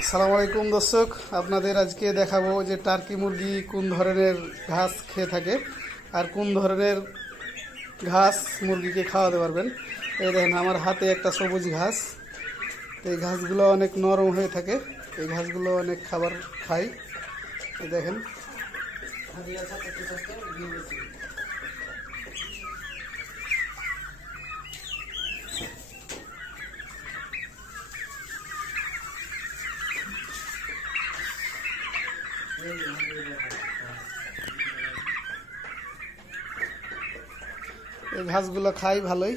আসসালামু আলাইকুম দর্শক, আপনাদের আজকে দেখাবো যে টার্কি মুরগি কোন ধরনের ঘাস খেয়ে থাকে আর কোন ধরনের ঘাস মুরগিকে খাওয়াতে পারবেন। এই দেখেন আমার হাতে একটা সবুজ ঘাস। এই ঘাসগুলো অনেক নরম হয়ে থাকে, এই ঘাসগুলো অনেক খাবার খায়। এই দেখেন এই ঘাসগুলো খাই ভালোই।